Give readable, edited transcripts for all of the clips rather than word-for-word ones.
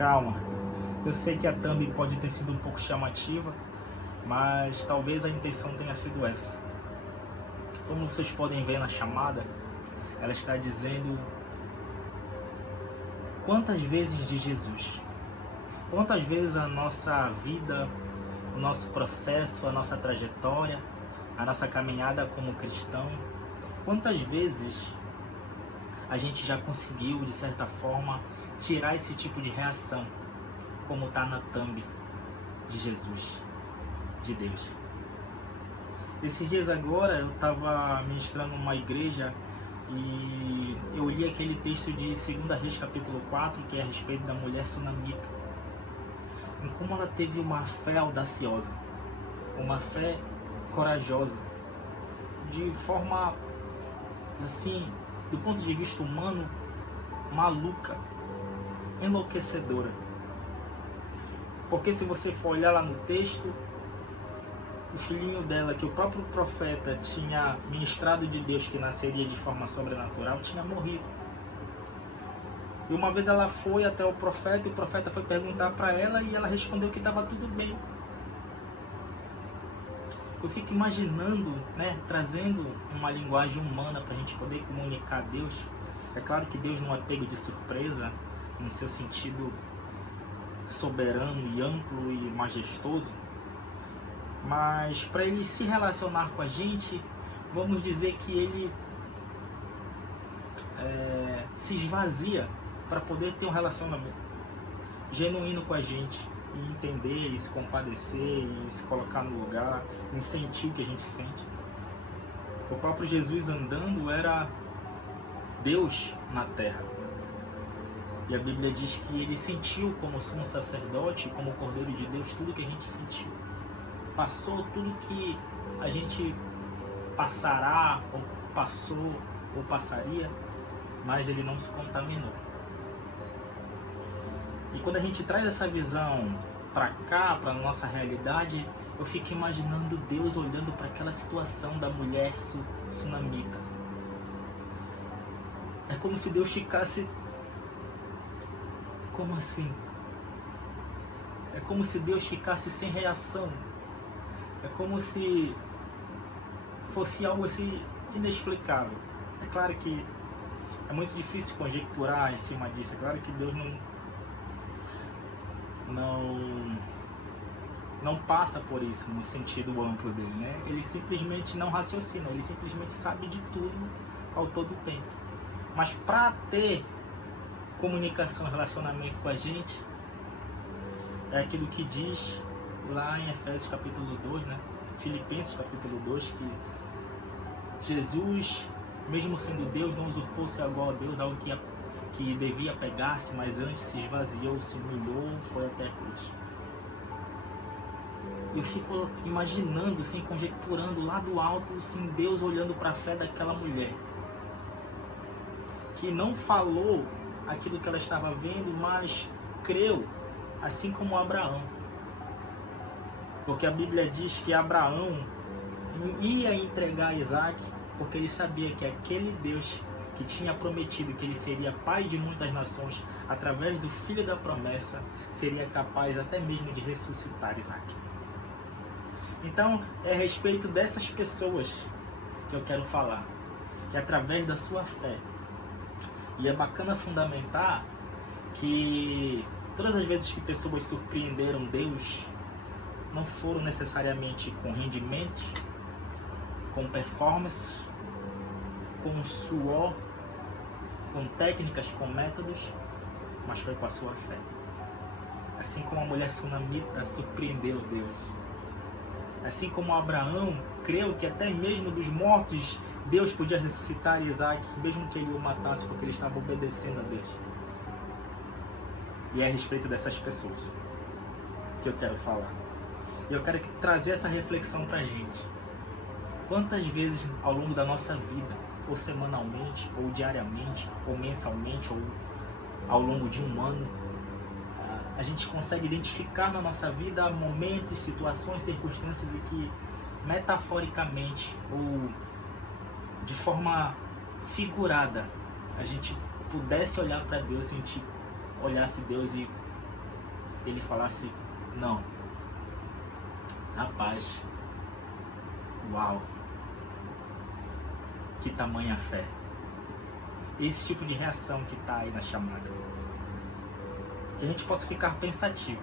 Calma, eu sei que a thumb pode ter sido um pouco chamativa, mas talvez a intenção tenha sido essa. Como vocês podem ver na chamada, ela está dizendo quantas vezes de Jesus, quantas vezes a nossa vida, o nosso processo, a nossa trajetória, a nossa caminhada como cristão, quantas vezes a gente já conseguiu, de certa forma, tirar esse tipo de reação, como está na thumb de Jesus, de Deus. Esses dias agora eu estava ministrando numa igreja e eu li aquele texto de 2 Reis capítulo 4, que é a respeito da mulher sunamita, em como ela teve uma fé audaciosa, uma fé corajosa, de forma, assim, do ponto de vista humano, maluca, enlouquecedora. Porque se você for olhar lá no texto, o filhinho dela, que o próprio profeta tinha ministrado de Deus que nasceria de forma sobrenatural, tinha morrido. E uma vez ela foi até o profeta, e o profeta foi perguntar para ela e ela respondeu que estava tudo bem. Eu fico imaginando, né, trazendo uma linguagem humana para a gente poder comunicar a Deus. É claro que Deus não é pego de surpresa, no seu sentido soberano e amplo e majestoso, mas para ele se relacionar com a gente, vamos dizer que ele se esvazia para poder ter um relacionamento genuíno com a gente, e entender, e se compadecer, e se colocar no lugar, e sentir o que a gente sente. O próprio Jesus andando era Deus na terra. E a Bíblia diz que ele sentiu como sumo sacerdote, como Cordeiro de Deus, tudo que a gente sentiu. Passou tudo que a gente passará, ou passou, ou passaria, mas ele não se contaminou. E quando a gente traz essa visão para cá, para a nossa realidade, eu fico imaginando Deus olhando para aquela situação da mulher sunamita. É como se Deus ficasse... Como assim? É como se Deus ficasse sem reação. É como se fosse algo assim inexplicável. É claro que é muito difícil conjecturar em cima disso. É claro que Deus não passa por isso no sentido amplo dele, né? Ele simplesmente não raciocina, ele simplesmente sabe de tudo ao todo tempo. Mas para ter comunicação e relacionamento com a gente, é aquilo que diz lá em Efésios capítulo 2, né? Filipenses capítulo 2, que Jesus, mesmo sendo Deus, não usurpou ser igual a Deus, algo que devia pegar-se, mas antes se esvaziou, se humilhou, foi até a cruz. Eu fico imaginando, assim, conjecturando lá do alto, assim, Deus olhando para a fé daquela mulher, que não falou aquilo que ela estava vendo, mas creu, assim como Abraão. Porque a Bíblia diz que Abraão ia entregar Isaac, porque ele sabia que aquele Deus que tinha prometido que ele seria pai de muitas nações, através do filho da promessa, seria capaz até mesmo de ressuscitar Isaac. Então, é a respeito dessas pessoas que eu quero falar, que através da sua fé. E é bacana fundamentar que todas as vezes que pessoas surpreenderam Deus, não foram necessariamente com rendimentos, com performance, com suor, com técnicas, com métodos, mas foi com a sua fé. Assim como a mulher sunamita surpreendeu Deus. Assim como Abraão creu que até mesmo dos mortos Deus podia ressuscitar Isaac, mesmo que ele o matasse, porque ele estava obedecendo a Deus. E é a respeito dessas pessoas que eu quero falar. E eu quero trazer essa reflexão pra gente. Quantas vezes ao longo da nossa vida, ou semanalmente, ou diariamente, ou mensalmente, ou ao longo de um ano, a gente consegue identificar na nossa vida momentos, situações, circunstâncias em que, metaforicamente ou de forma figurada, a gente pudesse olhar para Deus, a gente olhasse Deus e ele falasse: não, rapaz, uau, que tamanha fé. Esse tipo de reação que está aí na chamada. Que a gente possa ficar pensativo.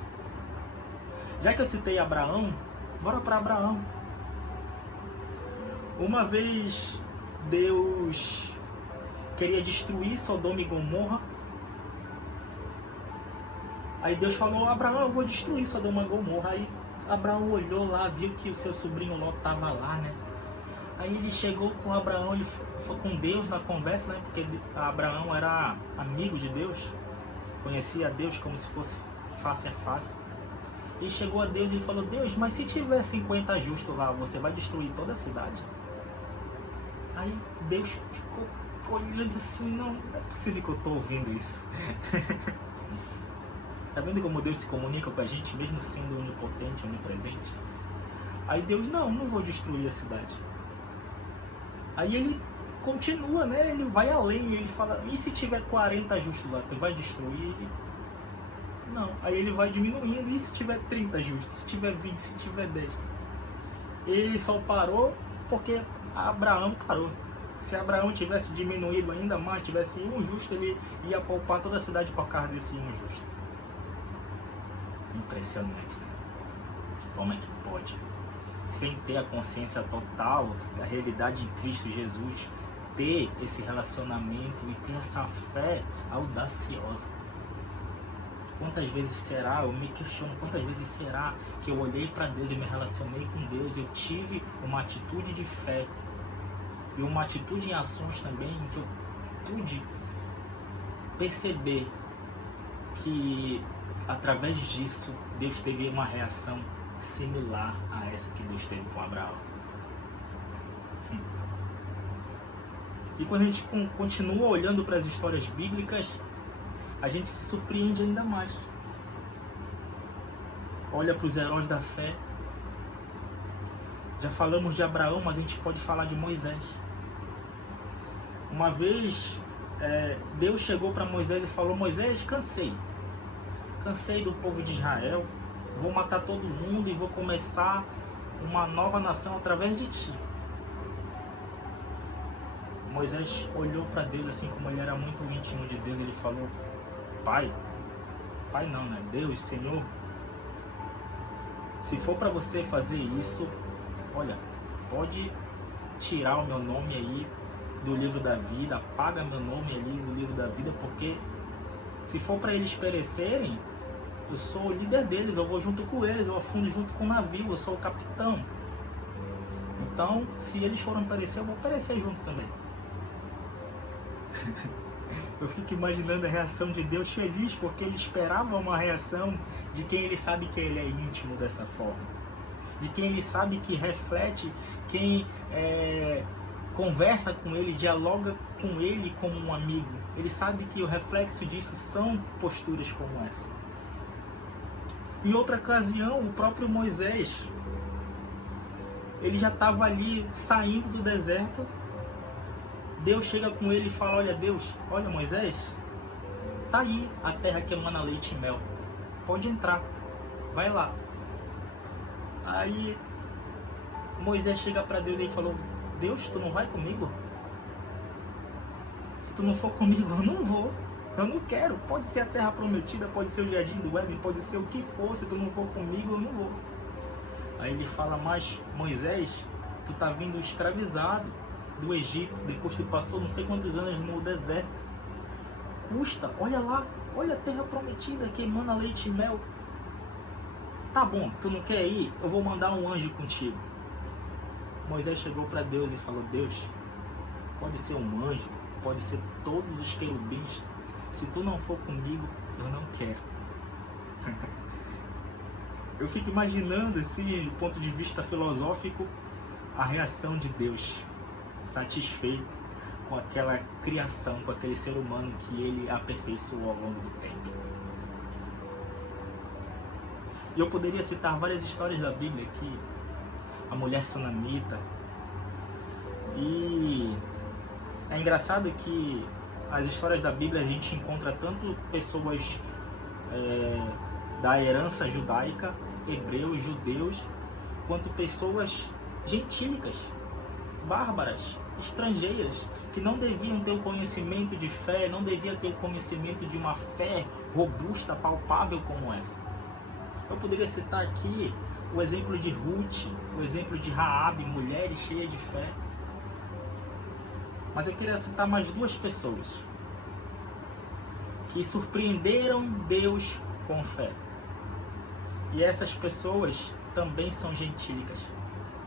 Já que eu citei Abraão, bora para Abraão. Uma vez Deus queria destruir Sodoma e Gomorra. Aí Deus falou: Abraão, eu vou destruir Sodoma e Gomorra. Aí Abraão olhou lá, viu que o seu sobrinho Ló estava lá, né? Aí ele chegou com Abraão, ele foi com Deus na conversa, né? Porque Abraão era amigo de Deus, conhecia Deus como se fosse face a face. E chegou a Deus e ele falou: Deus, mas se tiver 50 justos lá, você vai destruir toda a cidade? Aí Deus ficou olhando assim: não é possível que eu estou ouvindo isso. Tá vendo como Deus se comunica com a gente, mesmo sendo onipotente, onipresente? Aí Deus: não vou destruir a cidade. Aí ele continua, né? Ele vai além, ele fala: e se tiver 40 justos lá, tu vai destruir? Não. Aí ele vai diminuindo: e se tiver 30 justos, se tiver 20, se tiver 10? Ele só parou porque Abraão parou. Se Abraão tivesse diminuído ainda mais, tivesse um justo, ele ia poupar toda a cidade por causa desse um justo. Impressionante, né? Como é que pode? Sem ter a consciência total da realidade em Cristo Jesus, ter esse relacionamento e ter essa fé audaciosa. Quantas vezes será, eu me questiono, quantas vezes será que eu olhei para Deus e me relacionei com Deus, eu tive uma atitude de fé e uma atitude em ações também, em que eu pude perceber que através disso Deus teve uma reação similar a essa que Deus teve com Abraão. E quando a gente continua olhando para as histórias bíblicas, a gente se surpreende ainda mais. Olha para os heróis da fé. Já falamos de Abraão, mas a gente pode falar de Moisés. Uma vez Deus chegou para Moisés e falou: Moisés, cansei do povo de Israel, vou matar todo mundo e vou começar uma nova nação através de ti. Moisés olhou para Deus, assim, como ele era muito íntimo de Deus, ele falou: Pai não, né? Deus, Senhor, se for para você fazer isso, olha, pode tirar o meu nome aí do livro da vida, apaga meu nome ali do livro da vida, porque se for para eles perecerem, eu sou o líder deles, eu vou junto com eles, eu afundo junto com o navio, eu sou o capitão. Então, se eles forem perecer, eu vou perecer junto também. Eu fico imaginando a reação de Deus feliz, porque ele esperava uma reação de quem ele sabe que ele é íntimo dessa forma. De quem ele sabe que reflete, quem conversa com ele, dialoga com ele como um amigo. Ele sabe que o reflexo disso são posturas como essa. Em outra ocasião, o próprio Moisés, ele já estava ali saindo do deserto. Deus chega com ele e fala: olha Moisés, tá aí a terra que emana leite e mel, pode entrar, vai lá. Aí Moisés chega para Deus e falou: Deus, tu não vai comigo? Se tu não for comigo, eu não vou. Eu não quero. Pode ser a terra prometida, pode ser o jardim do Éden, pode ser o que for. Se tu não for comigo, eu não vou. Aí ele fala: mas Moisés, tu tá vindo escravizado do Egito, depois tu passou não sei quantos anos no deserto. Custa, olha lá, olha a terra prometida que emana leite e mel. Tá bom, tu não quer ir? Eu vou mandar um anjo contigo. Moisés chegou para Deus e falou: Deus, pode ser um anjo, pode ser todos os querubins, se tu não for comigo, eu não quero. Eu fico imaginando, assim, do ponto de vista filosófico, a reação de Deus, satisfeito com aquela criação, com aquele ser humano que ele aperfeiçoou ao longo do tempo. E eu poderia citar várias histórias da Bíblia aqui, a mulher sunamita. E é engraçado que as histórias da Bíblia a gente encontra tanto pessoas da herança judaica, hebreus, judeus, quanto pessoas gentílicas, bárbaras, estrangeiras, que não deviam ter o conhecimento de fé, não deviam ter o conhecimento de uma fé robusta, palpável como essa. Eu poderia citar aqui o exemplo de Ruth, o exemplo de Raabe, mulheres cheias de fé. Mas eu queria citar mais duas pessoas que surpreenderam Deus com fé. E essas pessoas também são gentílicas.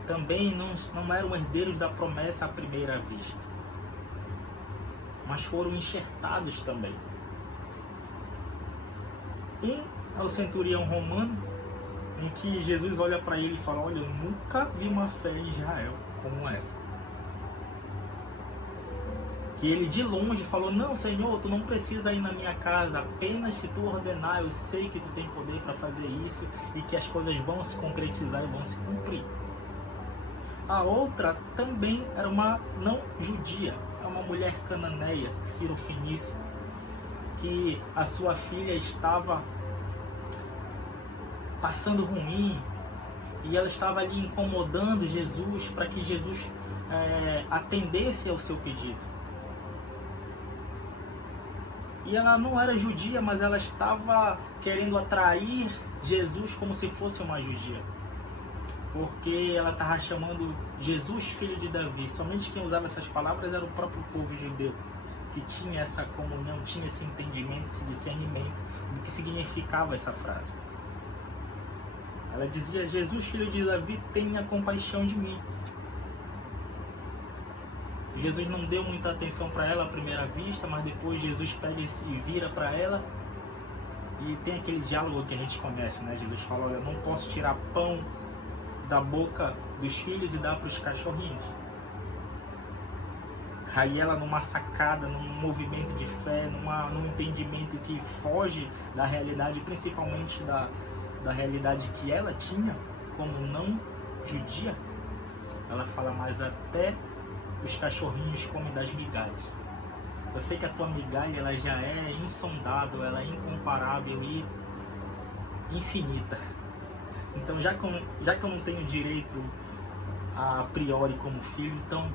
Também não eram herdeiros da promessa à primeira vista, mas foram enxertados também. Um é o centurião romano, em que Jesus olha para ele e fala: olha, eu nunca vi uma fé em Israel como essa. Que ele de longe falou: não, Senhor, tu não precisa ir na minha casa, apenas se tu ordenar, eu sei que tu tem poder para fazer isso e que as coisas vão se concretizar e vão se cumprir. A outra também era uma não judia, é uma mulher cananeia, Cirofenícia, que a sua filha estava passando ruim e ela estava ali incomodando Jesus para que Jesus atendesse ao seu pedido. E ela não era judia, mas ela estava querendo atrair Jesus como se fosse uma judia. Porque ela estava chamando Jesus filho de Davi. Somente quem usava essas palavras era o próprio povo judeu, que tinha essa comunhão, tinha esse entendimento, esse discernimento do que significava essa frase. Ela dizia: Jesus filho de Davi, tenha compaixão de mim. Jesus não deu muita atenção para ela à primeira vista, mas depois Jesus pega e vira para ela e tem aquele diálogo que a gente conhece, né? Jesus fala: olha, eu não posso tirar pão da boca dos filhos e dar para os cachorrinhos. Aí ela, numa sacada, num movimento de fé, num entendimento que foge da realidade, principalmente da realidade que ela tinha como não judia, ela fala: mas até os cachorrinhos comem das migalhas. Eu sei que a tua migalha ela já é insondável, ela é incomparável e infinita. Então, já que eu não tenho direito a priori como filho, então,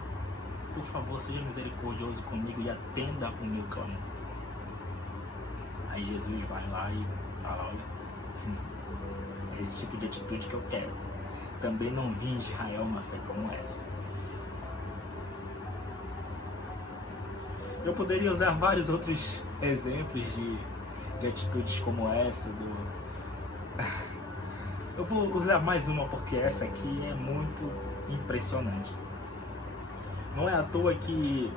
por favor, seja misericordioso comigo e atenda o meu clamor. Aí Jesus vai lá e fala: olha, é esse tipo de atitude que eu quero. Também não vi em Israel uma fé como essa. Eu poderia usar vários outros exemplos de atitudes como essa. Eu vou usar mais uma porque essa aqui é muito impressionante. Não é à toa que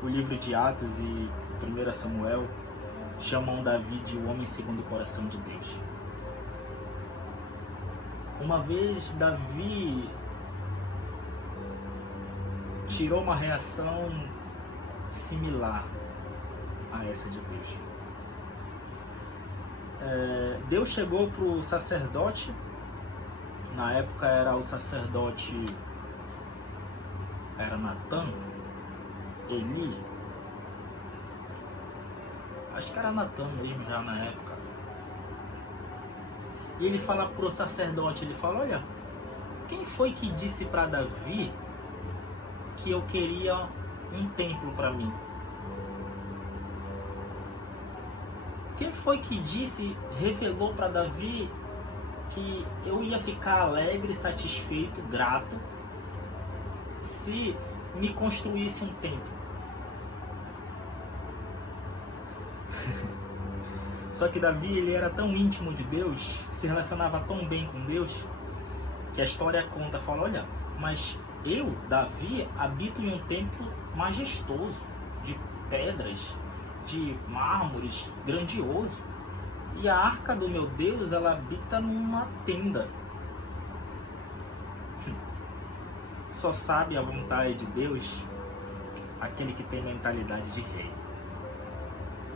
o livro de Atos e 1 Samuel chamam Davi de o homem segundo o coração de Deus. Uma vez Davi tirou uma reação similar a essa de Deus. Deus chegou para o sacerdote, na época era o sacerdote, era Natan, Eli, acho que era Natan mesmo já na época. E ele fala pro sacerdote, ele fala: olha, quem foi que disse para Davi que eu queria um templo para mim? Quem foi que revelou para Davi que eu ia ficar alegre, satisfeito, grato se me construísse um templo? Só que Davi, ele era tão íntimo de Deus, se relacionava tão bem com Deus, que a história conta, fala: olha, mas eu, Davi, habito em um templo majestoso, de pedras, de mármores, grandioso. E a arca do meu Deus, ela habita numa tenda. Só sabe a vontade de Deus aquele que tem mentalidade de rei.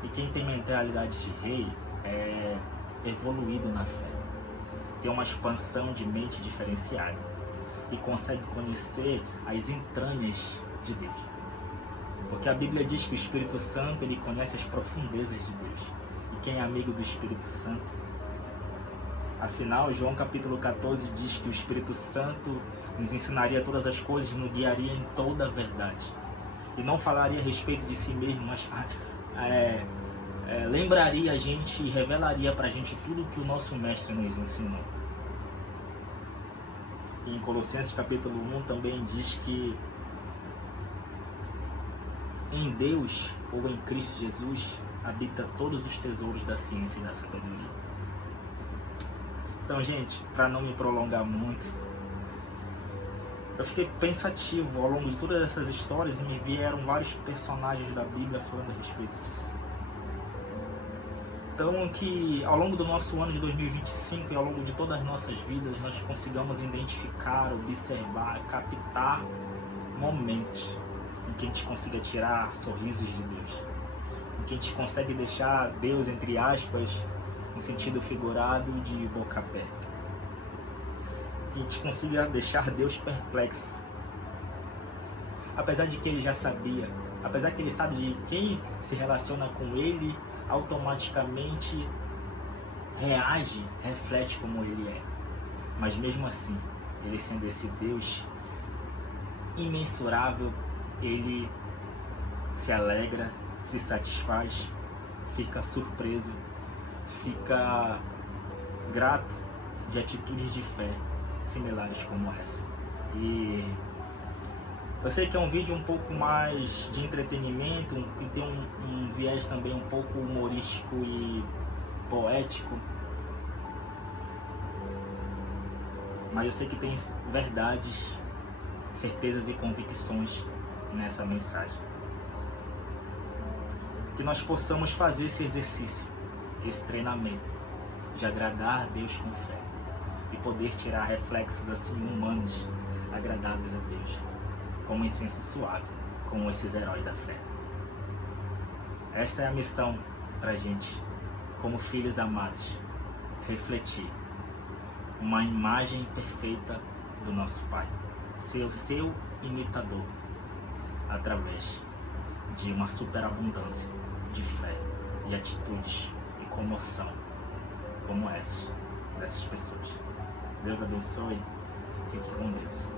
E quem tem mentalidade de rei é evoluído na fé, tem uma expansão de mente diferenciada e consegue conhecer as entranhas de Deus. Porque a Bíblia diz que o Espírito Santo, ele conhece as profundezas de Deus. E quem é amigo do Espírito Santo Afinal, João capítulo 14 diz que o Espírito Santo nos ensinaria todas as coisas, nos guiaria em toda a verdade. E não falaria a respeito de si mesmo, mas lembraria a gente e revelaria para a gente tudo que o nosso Mestre nos ensinou. E em Colossenses capítulo 1 também diz que em Deus, ou em Cristo Jesus, habita todos os tesouros da ciência e da sabedoria. Então, gente, para não me prolongar muito, eu fiquei pensativo ao longo de todas essas histórias e me vieram vários personagens da Bíblia falando a respeito disso. Então, que ao longo do nosso ano de 2025 e ao longo de todas as nossas vidas, nós consigamos identificar, observar, captar momentos em que a gente consiga tirar sorrisos de Deus, em que a gente consegue deixar Deus, entre aspas, no sentido figurado, de boca aberta. Que a gente consiga deixar Deus perplexo. Apesar de que ele já sabia, apesar que ele sabe de quem se relaciona com ele, automaticamente reage, reflete como ele é. Mas mesmo assim, ele sendo esse Deus imensurável, ele se alegra, se satisfaz, fica surpreso, fica grato de atitudes de fé similares como essa. E eu sei que é um vídeo um pouco mais de entretenimento, que tem um viés também um pouco humorístico e poético, mas eu sei que tem verdades, certezas e convicções nessa mensagem. Que nós possamos fazer esse exercício, esse treinamento de agradar a Deus com fé e poder tirar reflexos assim humanos, agradáveis a Deus, como incenso suave, como esses heróis da fé. Esta é a missão pra gente, como filhos amados, refletir uma imagem perfeita do nosso Pai, ser o seu imitador através de uma superabundância de fé e atitudes e comoção como essas dessas pessoas. Deus abençoe, fique com Deus.